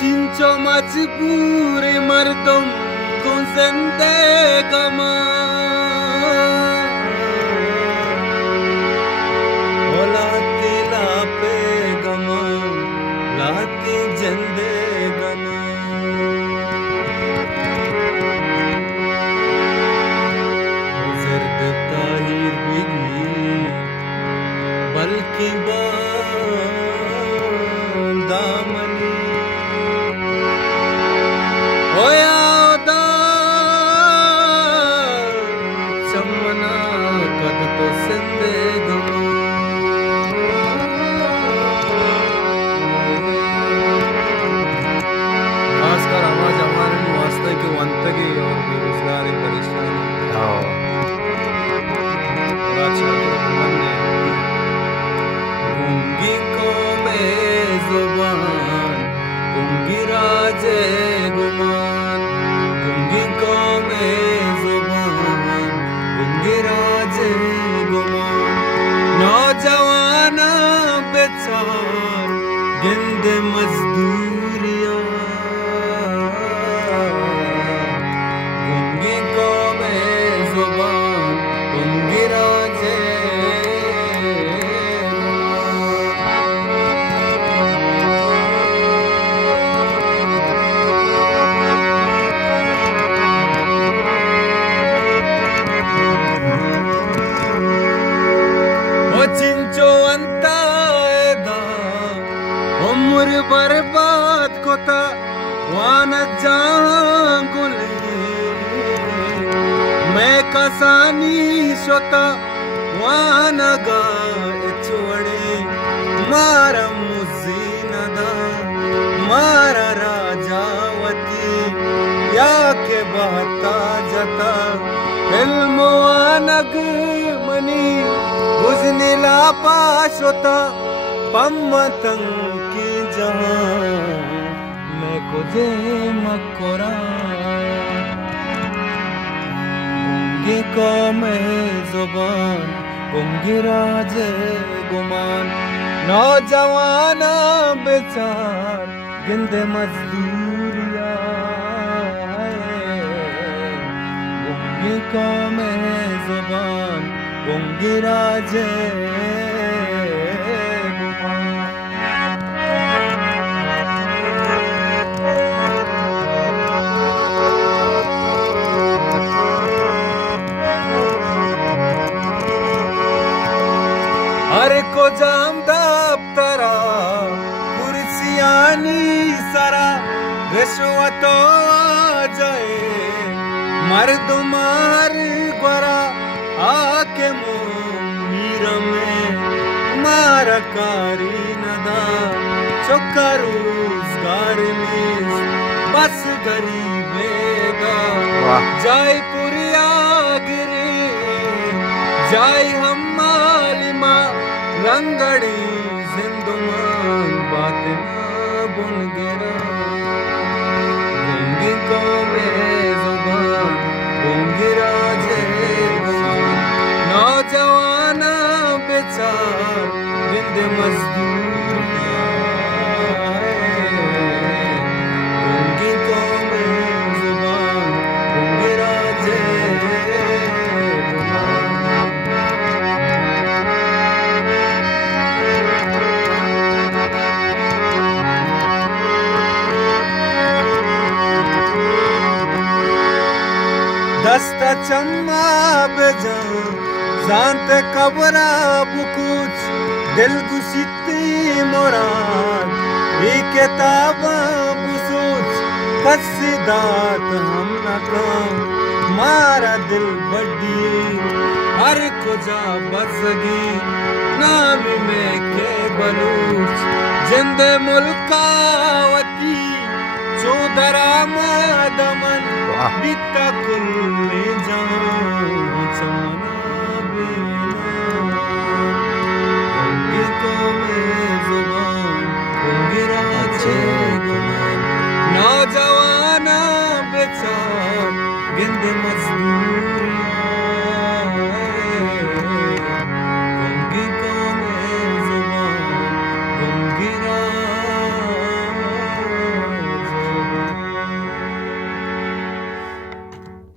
cinco मजबूर मर्दों को जिंदगी लाते लापे गमा लाते जंदे गमा जर्द ताहिर बिगी बल्कि दामनी होया दा चमना कद तो सिंधे गमा खासकर आवाज हमारे वास्ते के वंतगी और बेरोजगारी परेशानी गूंगी को में जुबान गूंगी राजे गुमान गूंगी को में जुबान गूंगी राजे गुमान नौजवान बेचार गिंद मजदूरिया गूंगी को में जुबान गूंगी राजे चिंचो अंता उम्र बर्बाद कोता वान जांगुले मैं कसानी शोता वान गा छोड़े मारा मुजीनदा मारा राजावती या के बहता जता इल्मवानग मनी बुझनीला पाश होता पम्मतंग की जहां मैं कुझे मकोरा गूंगी को में जुबान गूंगी राजे गुमान नौजवान बेचार गिंदे मजदूरिया गूंगी को में जुबान गूंगी राजे हर को जाम दफ्तरा कुर्सियानी सरा रिश्वतो जाए मर्दुमार गोरा आके मीर में मारकारी नदा चौका रोजगार में बस गरीबेगा जाय पुरिया गिरे जाय हम मालिमा रंगड़ी जिंदुमान बात बुन गिरा गूंगी को में जुबान गूंगी राजे नौजवान बेचार गिंद मजदूरिया गूंगी को में जुबान गूंगी राजे दस्ता चम्मा बेजा जानते कबरा बुकुच दिल गुसिती मोराद ये किताब बुसूच कसीदात हम नकाम मारा दिल बड़ी हर कुजा बसगी नाम में के बलूच जिंद मुल्कावती चौधरा मदमन बिता कुल्ले जान चमना गूंगी को में जुबान गूंगी राजे गुमान नौजवान बेचार गिंद मजदूरिया